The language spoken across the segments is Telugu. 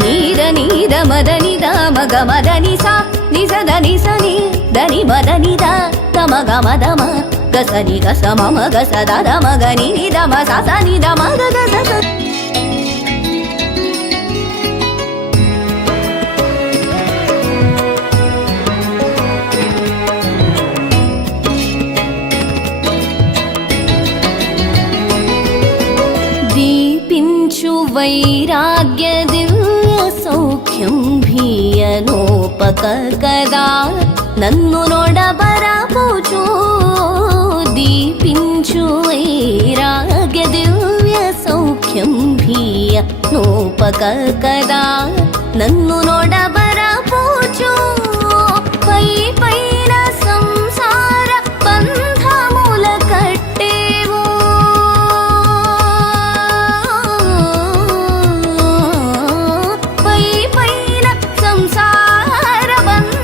ನೀದ ನೀದ ಮದ ನಿದ ಮಗ ಮದ ನಿಸ ನಿಸದ ನಿಸ ನಿ దని ಮದ ನಿದ ತಮ ಗ ಮದ ಮ ಗಸ ನಿ ಗಸ ಮಮ ಗಸ ದದ ಮಗ ನಿ ನಿದ ಮ ಸ ಸ ನಿದ ಮಗ ಗಸ ಸ. దీపించు వైరాగ్య దివ్య సౌఖ్యం భీయనోపక కదా నన్ను నొడబరపుచు. దీపించు వైరాగ్య దివ్య సౌఖ్యం భీయనోపక కదా నన్ను నొడబరపుచు. పై పైన సంసార బంధముల కట్టేవు పై పైన సంసార బంధ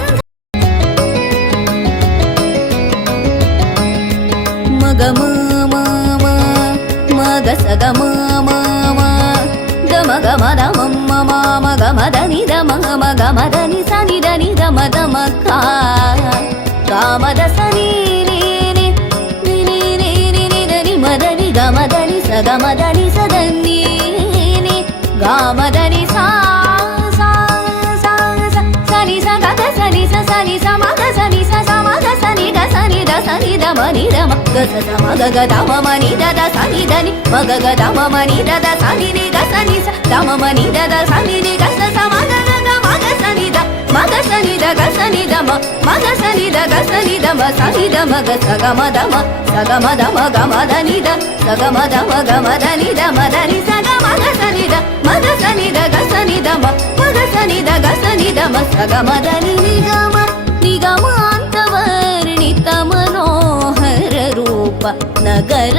మగ మమ మగ సగ మమ గమ గమ మమ మమ గమ దని దమ మగ మదని సని దని దమ దమ కా కామద సని ని ని ని ని ని ని దని మదని గమదని సగమదని సదని ని గమదని సా సా సా సని సగ సని సని సమగ సని సమగ సని గ సని ద సని ద మని ద మగ సమగ గ దమ మని ద ద సని దని మగ గ దమ మని ద ద సని ని గ సని స దమ మని ద ద సని ని గ స సమగ గ గ మగ సని ద మగ సని ద గ సని ద మ మగ సని ద గ సని ద మ సని ద మగ సగ మ ద మ సగ మ ద మ గ మ ద ని ద సగ మ ద మ గ మ ద ని ద మ ద ని సగ మగ సని ద మగ సని ద గ సని ద మ మగ సని ద గ సని ద మ సగ మ ద ని ని గ మ నిగమాంత వర్ణిత మనోహర రూప నగర